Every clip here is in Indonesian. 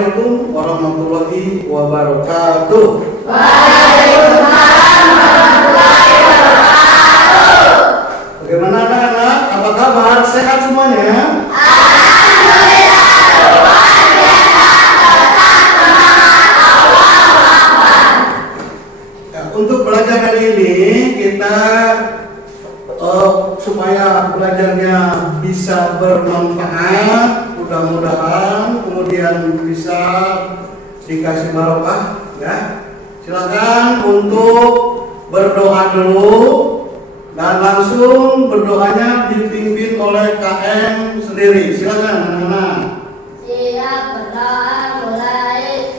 Assalamualaikum warahmatullahi wabarakatuh. Waalaikumsalam warahmatullahi wabarakatuh. Bagaimana anak-anak? Apa kabar? Sehat semuanya? Alhamdulillah, luar biasa, tetap semangat, Allahu Akbar. Ya, untuk belajar hari ini kita supaya belajarnya bisa bermanfaat, mudah-mudahan kemudian bisa dikasih barokah, ya. Silakan untuk berdoa dulu dan langsung berdoanya dipimpin oleh KM sendiri. Silakan anak-anak. Siap berdoa mulai.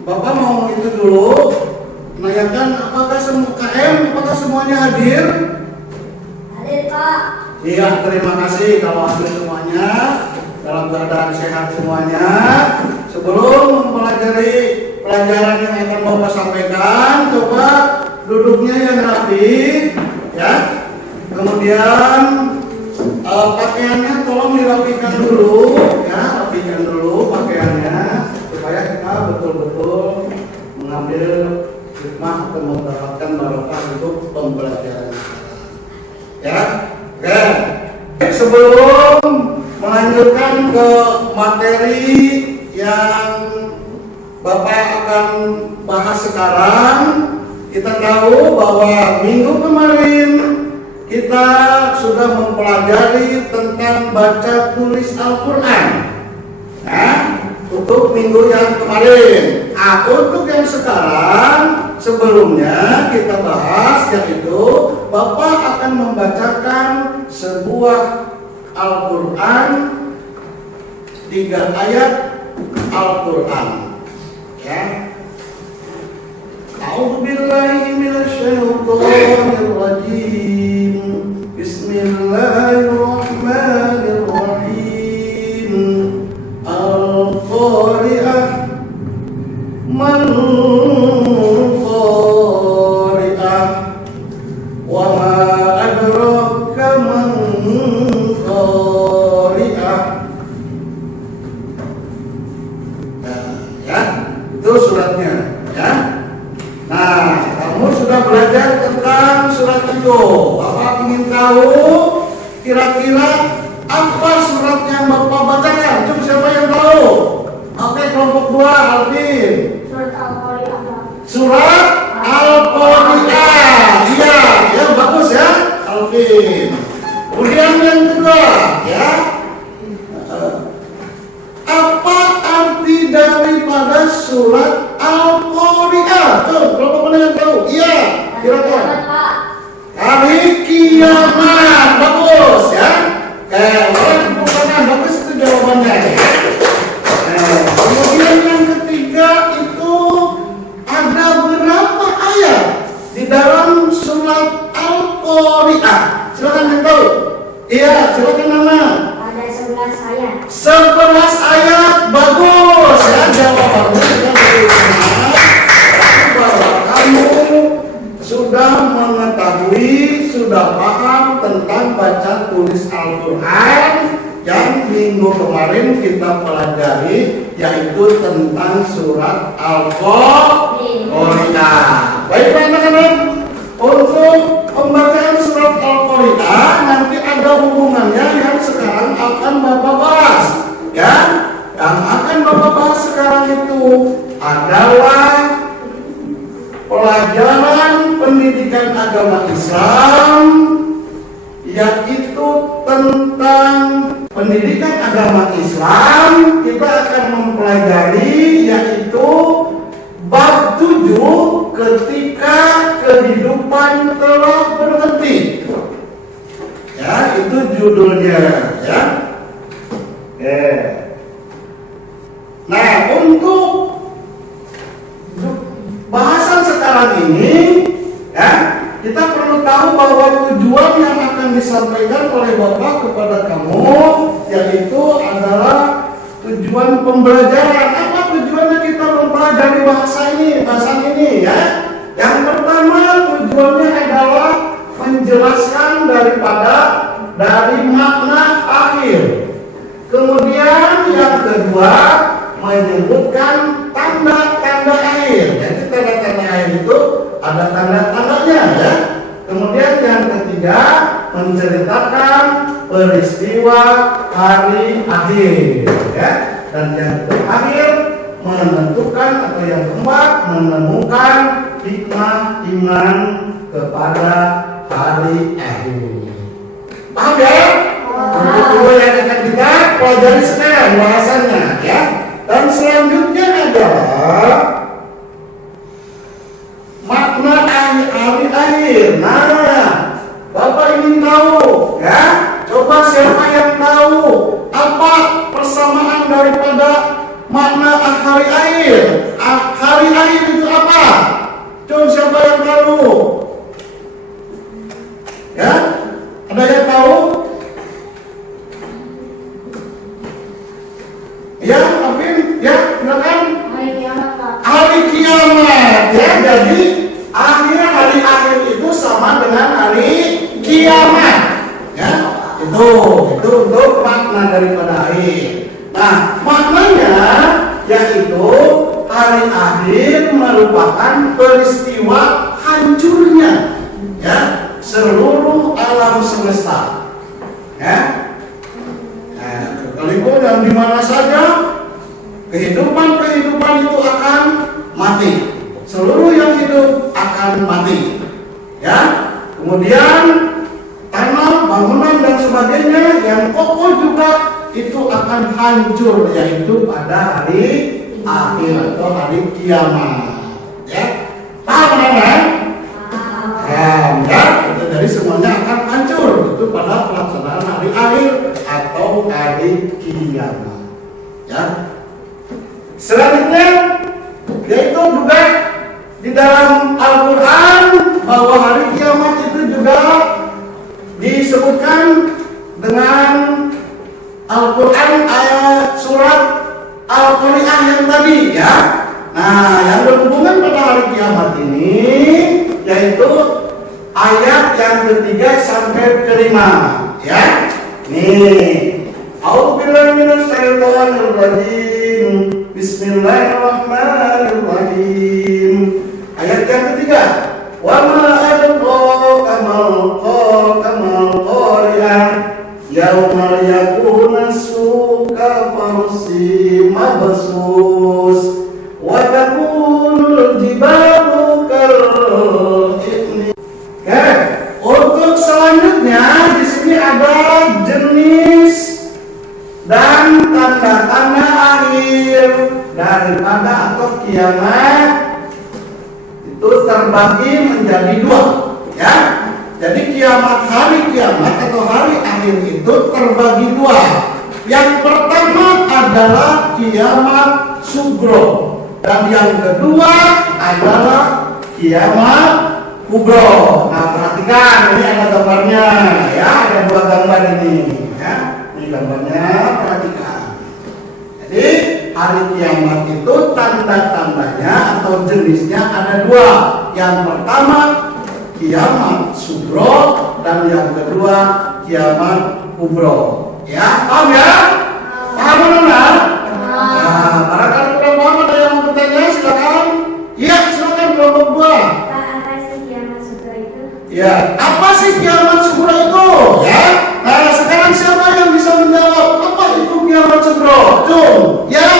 Bapak mau itu dulu menanyakan apakah semuanya hadir? Hadir, Pak. Iya, terima kasih kalau hadir semuanya dalam keadaan sehat semuanya. Sebelum mempelajari pelajaran yang akan Bapak sampaikan, coba duduknya yang rapi, ya. Kemudian pakaiannya tolong dirapikan dulu, ya, rapikan dulu pakaiannya supaya kita betul-betul mengambil hikmah atau mendapatkan barokah untuk pembelajaran. Ya, oke. Sebelum melanjutkan ke materi yang Bapak akan bahas sekarang, kita tahu bahwa minggu kemarin kita sudah mempelajari tentang baca tulis Al-Quran. Nah, untuk minggu yang kemarin. Untuk yang sekarang, sebelumnya kita bahas yaitu Bapak akan membacakan sebuah Al-Quran, 3 ayat Al-Quran. Ya. A'udzubillahi minasyaitonir rajim. Bismillahirrahmanirrahim. Al-Qari'ah. Man qari'ah. Wa ma adraka man qari'ah. Nah, ya, itu suratnya, ya. Nah, kamu sudah belajar tentang surat itu. Bapak ingin tahu kira-kira apa surat yang Bapak bacakan? Coba siapa yang tahu? Oke, kelompok 2, Alvin. Surat Al-Qari'ah. Surat Al-Qari'ah. Al-Quran yang minggu kemarin kita pelajari, yaitu tentang surat Al-Qari'ah. Baik anak-anak, untuk pembacaan surat Al-Qari'ah nanti ada hubungannya yang sekarang akan Bapak bahas, ya. Yang akan Bapak bahas sekarang itu adalah pelajaran pendidikan agama Islam, yaitu tentang pendidikan agama Islam. Kita akan mempelajari yaitu bab 7, ketika kehidupan telah berhenti. Ya, itu judulnya, ya. Oke. Nah, untuk bahasan sekarang ini, ya, kita perlu tahu bahwa tujuan yang akan disampaikan oleh Bapak kepada kamu yaitu adalah tujuan pembelajaran. Apa tujuannya kita mempelajari bahasan ini, ya? Yang pertama, tujuannya adalah menjelaskan dari makna akhir. Kemudian yang kedua, menyebutkan tanda-tanda akhir. Jadi tanda-tanda akhir itu ada tanda-tandanya, ya. Kemudian yang ketiga, menceritakan peristiwa hari akhir, ya. Dan yang terakhir, menentukan atau yang keempat, menemukan hikmah iman kepada hari akhir. Paham, ya? Untuk dua yang akan kita pelajari sekarang bahasannya, ya. Dan selanjutnya adalah makna hari akhir. Nah, Bapak ingin tahu, ya? Coba siapa yang tahu apa persamaan daripada makna hari akhir? Hari akhir itu apa? Coba siapa yang tahu? Ya? Ada yang tahu? Ya, Afin, ya, silakan. Hari kiamat, Pak. Hari kiamat, ya. Jadi hari akhir itu sama dengan hari kiamat, ya. Itu untuk makna daripada akhir. Nah, maknanya yaitu hari akhir merupakan peristiwa hancurnya, ya, seluruh alam semesta, ya. Sekalipun yang di mana saja kehidupan itu akan mati. Seluruh yang hidup akan mati. Ya. Kemudian tanah, bangunan dan sebagainya yang kokoh juga itu akan hancur, yaitu pada hari akhir atau hari kiamat. Ya. Paham, kan? Paham, ya? Itu dari semuanya akan hancur. Itu pada pelaksanaan hari akhir atau hari kiamat, ya. Selanjutnya yaitu juga di dalam Al-Quran bahwa hari kiamat itu juga disebutkan dengan Al-Quran ayat surat Al-Qari'ah yang tadi, ya. Nah, yang berhubungan pada hari kiamat ini yaitu ayat yang ketiga sampai kelima, ya. Nih, a'udzubillahi minasyaitonir rajim. Bismillahirrahmanirrahim. Ayat yang ketiga. Wa ma adraka mal qari'ah yauma yakuna suka farsi mabsus wa takunul jibalu kal-ihni. Untuk selanjutnya di sini ada jenis dan tanda-tanda akhir daripada atau kiamat itu terbagi menjadi dua, ya. Jadi hari kiamat atau hari akhir itu terbagi dua. Yang pertama adalah kiamat sugro dan yang kedua adalah kiamat kubro. Nah, perhatikan, ini ada gambarnya, ya. Ada dua gambar ini, ya. Ini gambarnya, perhatikan. Jadi hari kiamat itu tanda-tandanya atau jenisnya ada dua. Yang pertama kiamat sugro dan yang kedua kiamat kubro. Ya, paham ya? Paham benar? Nah, barangkali kurang paham ada yang mau bertanya, silakan. Iya, silakan kelompok 2. Pak, apa sih kiamat sugro itu? Ya, apa sih kiamat sugro itu? Ya, nah sekarang siapa yang bisa menjawab apa itu kiamat sugro? Cung, ya,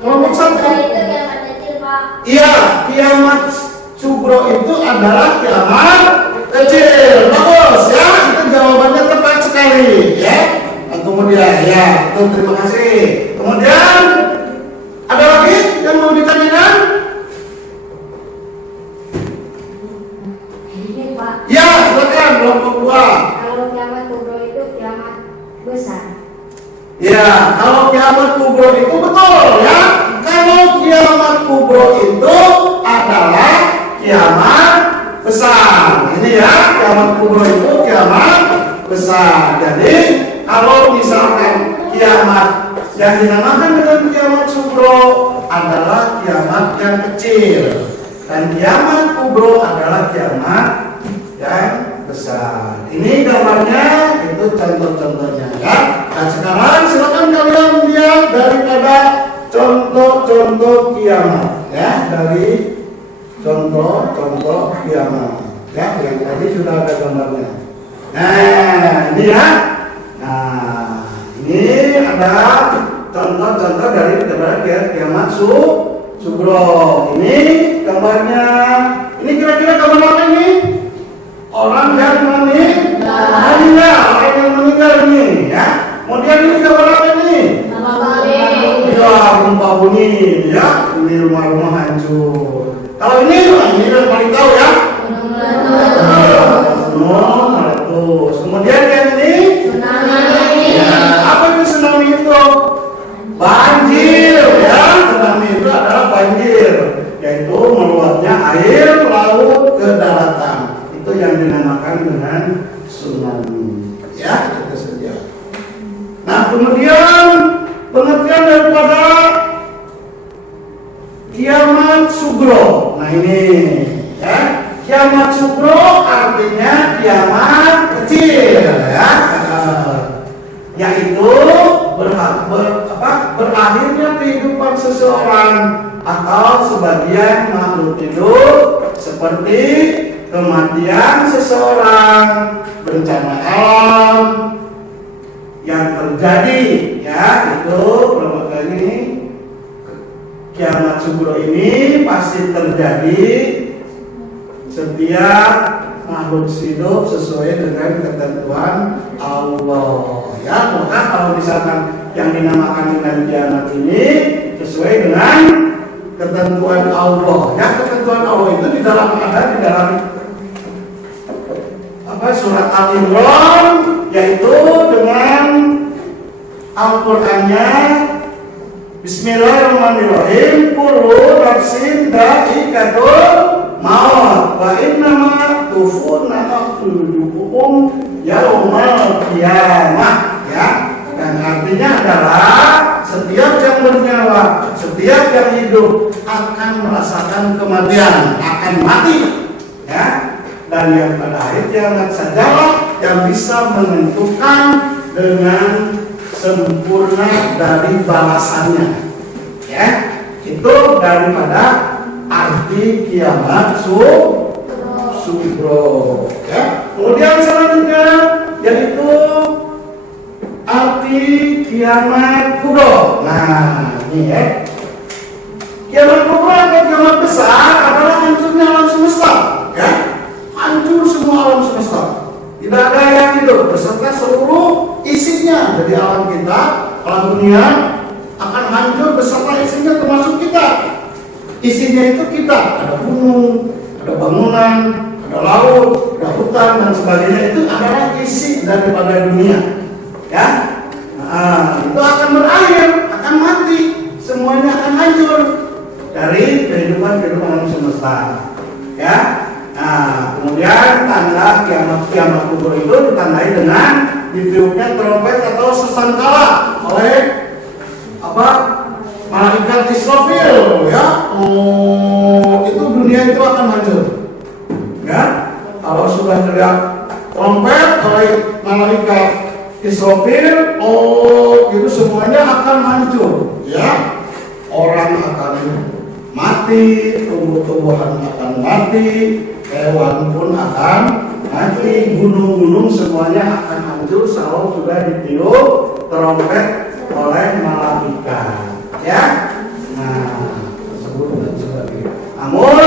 kelompok 1. Itu kiamat kecil, Pak. Iya, kiamat sugro itu adalah kiamat kecil. Bagus ya, itu jawabannya tepat sekali ya. Nah, kemudian ya, itu terima kasih. Kemudian ada lagi yang mau ditanyakan? Ini, Pak. Ya, silakan kelompok 2. Kalau kiamat kubro itu kiamat besar. Ya, kalau kiamat kubro itu betul ya. Kalau kiamat kubro itu adalah kiamat besar. Ini ya, kiamat kubro itu kiamat besar. Jadi, kalau misalkan kiamat yang dinamakan dengan kiamat sugro adalah kiamat yang kecil, dan kiamat kubro adalah kiamat yang besar. Ini gambarnya, itu contoh-contohnya ya. Nah sekarang silakan kalian lihat daripada contoh-contoh kiamat ya, dari contoh-contoh kiamat ya, yang tadi sudah ada gambarnya. Nah ini ya, nah ini ada contoh-contoh dari kiamat sugro. Ini gambarnya, ini kira-kira gambar apa ini? Orang yang meninggal, orang yang meninggal ini ya. Kemudian ini gambar apa ini? Ya, gempa bumi ya, ini rumah-rumah hancur. Kalau ini yang paling tahu ya. Gunung meletus. Kemudian yang ini? Ya, apa itu tsunami itu? Banjir ya, tsunami itu adalah banjir, yaitu meluapnya air laut ke daratan. Itu yang dinamakan dengan tsunami ya, itu saja. Nah kemudian pengertian daripada kiamat sugro. Nah ini ya, kiamat sugro artinya kiamat kecil ya, yaitu berakhirnya kehidupan seseorang atau sebagian makhluk hidup, seperti kematian seseorang, bencana alam yang terjadi ya, itu perbuatan ini kiamat sugro ini pasti terjadi setiap makhluk hidup sesuai dengan ketentuan Allah ya. Maka kalau misalkan yang dinamakan dengan kiamat ini sesuai dengan ketentuan Allah ya, ketentuan Allah itu di dalam surat Al-Imran, yaitu dengan Al-Qur'annya Bismillahirrahmanirrahim, kullu nafsin dha'iqatul maut wa innama tuwaffa ujurakum yaumal qiyamah ya. Dan artinya adalah setiap yang bernyawa, setiap yang hidup akan merasakan kematian, akan mati ya. Dan yang pada akhir kiamat sajalah yang bisa menentukan dengan sempurna dari balasannya ya. Itu daripada arti kiamat sugro ya. Kemudian selanjutnya yaitu arti kiamat kubro. Nah ini ya, kiamat kubro atau kiamat besar adalah hancurnya alam semesta ya, hancur semua alam semesta, tidak ada yang hidup beserta seluruh isinya. Jadi alam kita, alam dunia akan hancur beserta isinya, termasuk kita. Isinya itu kita, ada gunung, ada bangunan, ada laut, ada hutan dan sebagainya. Itu adalah isi daripada dunia ya. Nah, itu akan berakhir, akan mati, semuanya akan hancur dari kehidupan alam semesta ya. Nah, kemudian tanda kiamat kubur itu ditandai dengan ditiupnya trompet atau sesangkala oleh malaikat Israfil ya. Itu dunia itu akan hancur ya. Kalau sudah teriak trompet oleh malaikat sopir, oh itu semuanya akan hancur, ya. Orang akan mati, tumbuh-tumbuhan akan mati, hewan pun akan mati, gunung-gunung semuanya akan hancur kalau sudah ditiup trompet oleh malaikat, ya. Nah, tersebut dan sebagainya. Namun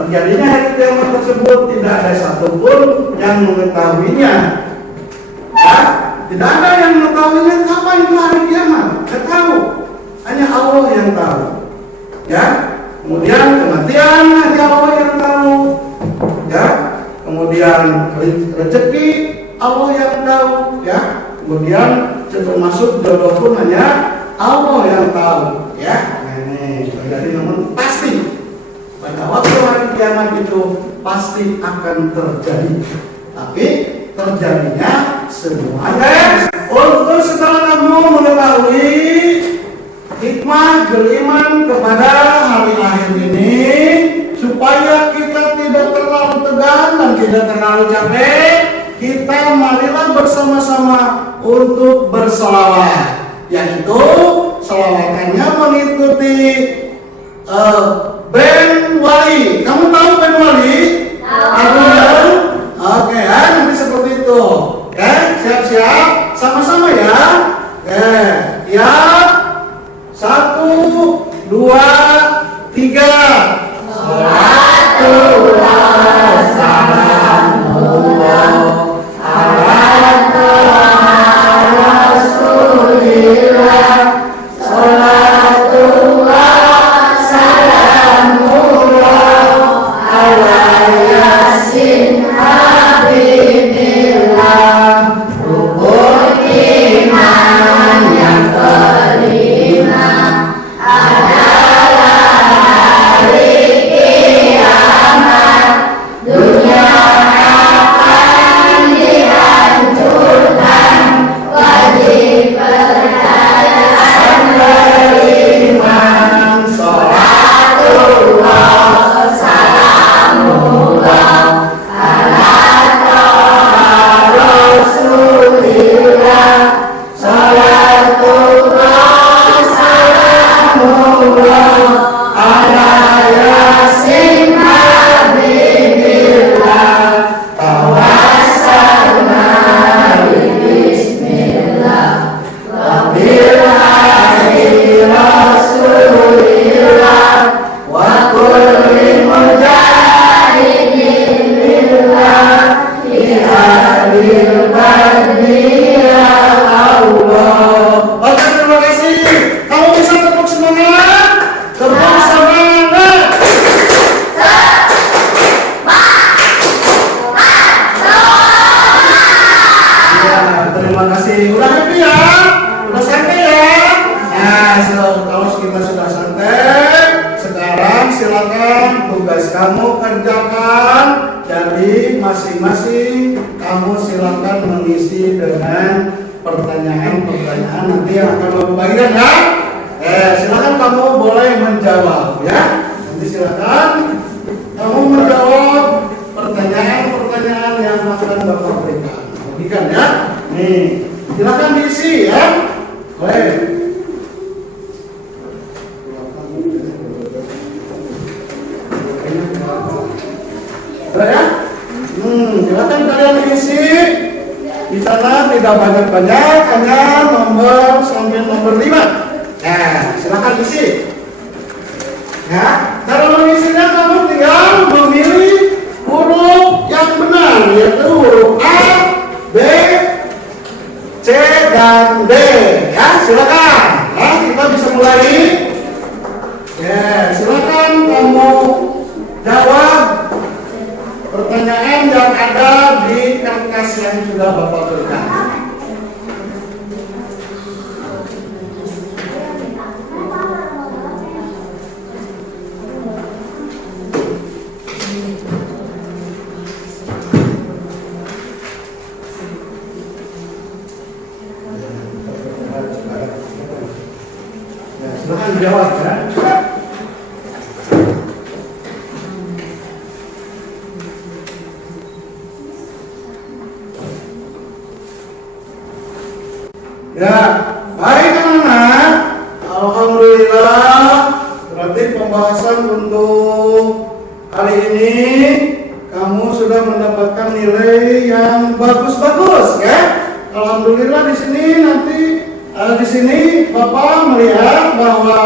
terjadinya hari kiamat tersebut tidak ada satupun yang mengetahuinya. Ya, tidak ada yang mengetahuinya kapan itu hari kiamat. Tidak tahu. Hanya Allah yang tahu. Ya. Kemudian kematian hanya Allah yang tahu. Ya. Kemudian rezeki Allah yang tahu. Ya. Kemudian termasuk jodoh pun hanya Allah yang tahu. Ya. Nah, ini jadi namun pasti pada waktu hari kiamat itu pasti akan terjadi. Tapi terjadinya semuanya untuk setelah kamu mengetahui hikmah beriman kepada hari akhir ini, supaya kita tidak terlalu tegang dan tidak terlalu capek, kita marilah bersama-sama untuk berselawat, yaitu selawatannya mengikuti band Wali. Kamu tahu band Wali? Tahu. Oke, nanti seperti itu. Oke, siap-siap, sama-sama ya. Oke, siap. 1, 2, 3. Salatullah salamullah ala Rasulillah. Salatullah salamullah ala Yasin Habibillah. Rukun iman yang kelima adalah hari kiamat. Dunia akan dihancurkan, wajib percayaan beriman. Salatullah salamullah ala Rasulillah. Salatullah salamullah ala Yasin Habibillah. Tawassalna bismillah wa billahi Rasulillah wa kulli mujahidin lillah fi hadil badri ya Allah. Oke, terima kasih. Kamu bisa tepuk semangat? Tepuk semangat. Ya, terima kasih. Udah happy ya? Udah santai ya? Nah, kalau kita sudah santai, sekarang silakan tugas kamu kerjakan. Jadi masing-masing kamu silakan mengisi dengan pertanyaan-pertanyaan nanti yang akan kamu bagikan ya. Silakan kamu boleh menjawab ya. Nanti silakan kamu menjawab pertanyaan-pertanyaan yang akan Bapak berikan ya. Nih, silakan diisi ya. Boleh. Sudah ya? Silakan kalian isi. Di sana tidak banyak-banyak, hanya nomor sampai nomor 5. Ya, silakan isi. Ya, cara mengisinya kamu tinggal memilih huruf yang benar, yaitu huruf A, B, C, dan D. Ya, silakan. Ya, kita bisa mulai. Ya, silakan kamu jawab pertanyaan yang ada di kertas yang sudah Bapak berikan. Silakan dijawab ya. Ya, baik anak-anak. Alhamdulillah. Berarti pembahasan untuk hari ini kamu sudah mendapatkan nilai yang bagus-bagus, ya. Alhamdulillah di sini nanti di sini Bapak melihat bahwa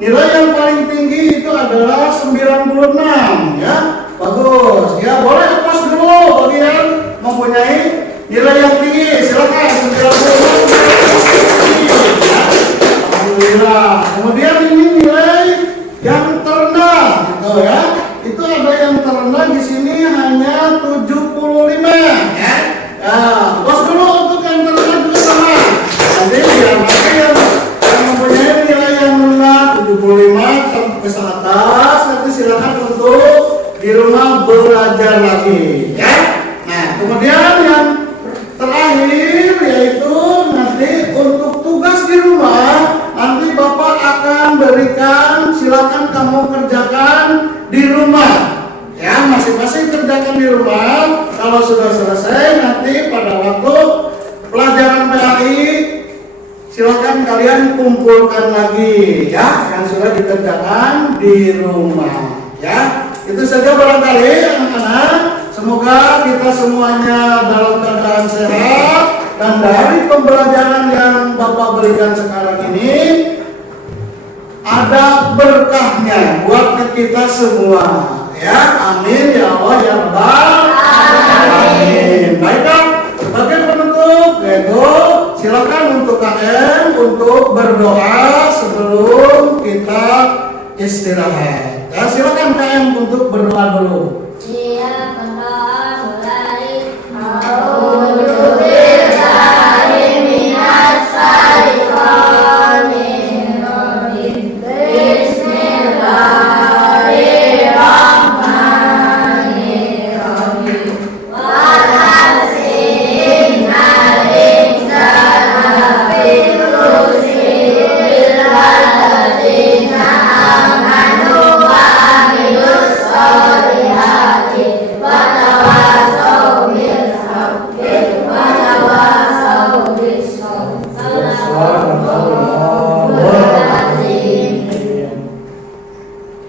nilai yang paling tinggi itu adalah 96, ya. Bagus. Ya, boleh aplaus dulu bagi yang mempunyai nilai yang tinggi. Silakan 96. Ya. Alhamdulillah. Kemudian ini nilai yang terendah, gitu ya. Itu ada yang terendah di sini hanya 75, ya. Nah, bos dulu untuk yang terendah juga sama. Nanti yang mempunyai nilai yang rendah 75 sampai ke atas, nanti silakan untuk di rumah belajar lagi, ya. Nah, kemudian yang terakhir yaitu nanti untuk tugas di rumah, nanti Bapak akan berikan, silakan kamu kerjakan di rumah. Ya, masing-masing kerjakan di rumah. Kalau sudah selesai, nanti pada waktu pelajaran PAI, silakan kalian kumpulkan lagi, ya, yang sudah dikerjakan di rumah, ya. Itu saja barangkali anak-anak. Semoga kita semuanya dalam keadaan sehat dan dari pembelajaran yang Bapak berikan sekarang ini ada berkahnya buat kita semua, ya. Amin ya Allah ya Rabbal alamin. Baiklah, sebagai penutup yaitu silakan untuk KM untuk berdoa sebelum kita istirahat. Ya, silakan KM untuk berdoa dulu. Dia berdoa mulai.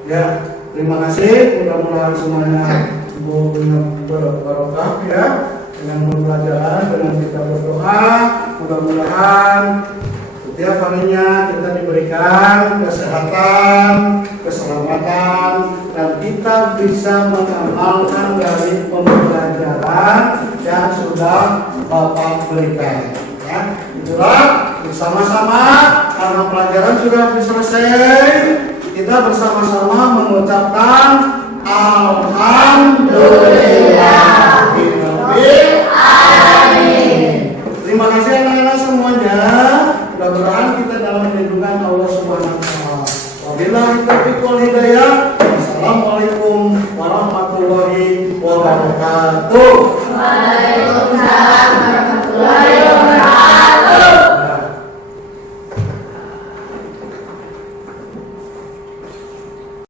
Ya, terima kasih. Mudah-mudahan semuanya berbarokah, ya, dengan pembelajaran, dengan kita berdoa. Mudah-mudahan setiap harinya kita diberikan kesehatan, keselamatan, dan kita bisa mengamalkan dari pembelajaran yang sudah Bapak berikan. Ya, itulah bersama-sama karena pelajaran sudah selesai. Kita bersama-sama mengucapkan Alhamdulillahirabbil alamin. Terima kasih anak-anak semuanya. Mudah-mudahan kita dalam lindungan Allah Subhanahu wa taala. Wabillahi taufiq wal hidayah. Assalamualaikum warahmatullahi wabarakatuh. Waalaikumsalam warahmatullahi